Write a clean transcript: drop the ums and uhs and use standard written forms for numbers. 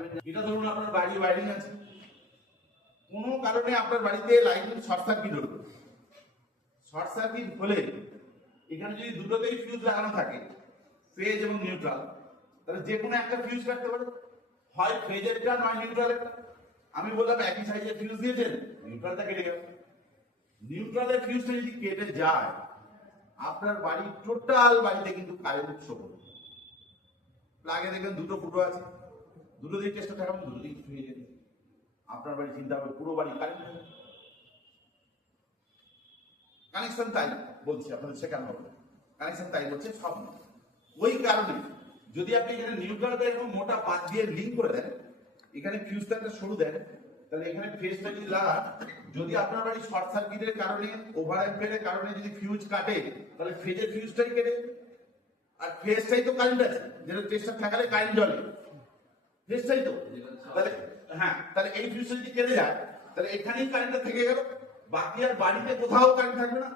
দেবেন না। এটা ধরুন আপনার বাড়ি ওয়ারিং আছে, কোনো কারণে আপনার বাড়িতে লাইন শর্ট সার্কিট হলো, শর্ট সার্কিট হলে এখানে যদি দুটোতেই ফিউজ লাগানো থাকে, ফেজ এবং নিউট্রাল, তাহলে যে কোনো একটা ফিউজ কাটতে পারে, হয় ফেজেরটা নয় নিউট্রালেরটা। আমি বললাম একই সাইজের ফিউজ দিয়েছেন, নিউট্রালটা কেটে গেল। নিউট্রালের ফিউজটা যদি কেটে যায়, আপনার বাড়ির টোটাল বাড়িতে কিন্তু কারেন্ট উৎস করবে। প্লাগে দেখবেন দুটো ফুটো আছে, দুটো দিক চেষ্টা থাকবেন, দুটো দিক ফিরে যেতে, আপনার বাড়ি চিন্তা হবে পুরো বাড়ি কারেন্ট হবে। কানেকশন তাই বলছি, আপনাদের শেখানো হবে, কানেকশন তাই বলছে সব না। ওই কারণে যদি আপনি এখানে নিউট্রালটা এরকম মোটা পাত দিয়ে লিঙ্ক করে দেন, এখানে ফিউজটা একটা সরু দেন, তাহলে এখানে ফেজটা যদি লাগান, যদি আপনার বাড়ি শর্ট সার্কিটের কারণে, ওভারঅ্যাম্পের কারণে যদি ফিউজ কাটে, তাহলে ফেজের ফিউজটাই কেটে, আর ফেজটাই তো কারেন্ট আছে, যেটা টেস্টার থাকালে কারেন্ট জ্বলে, ফেজটাই তো। তাহলে হ্যাঁ, তাহলে এই ফিউজটা যদি কেটে যায়, তাহলে এখানেই কারেন্টটা থেকে গেল, বাকি আর বাড়িতে কোথাও কারেন্ট থাকবে না।